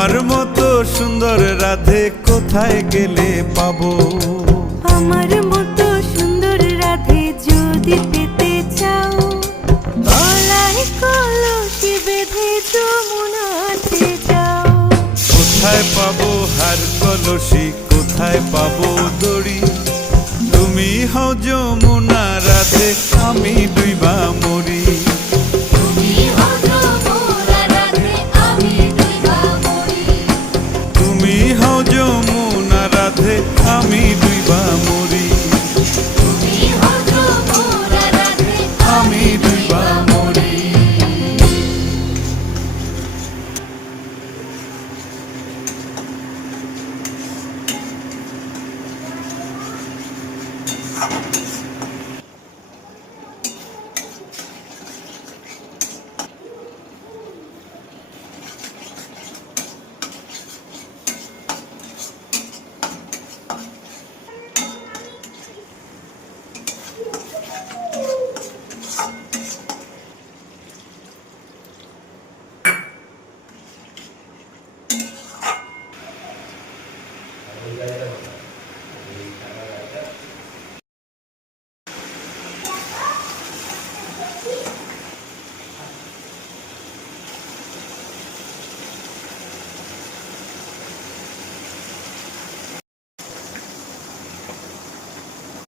তোমার মতো সুন্দর রাধে কোথায় গেলে পাবো? আমার মতো সুন্দর রাধে যদি পেতে চাও, গলায় কলসি বেঁধে যমুনাতে যাও। কোথায় পাবো হার কলসি, কোথায় পাবো দড়ি? তুমি হও যমুনা রাধে, আমি ডুইবা মরি। তুমি হও যমুনা রাধে, আমি ডুইবা মরি। তুমি হও যমুনা রাধে, আমি ডুইবা মরি। তুমি হও যমুনা রাধে, আমি ডুইবা মরি।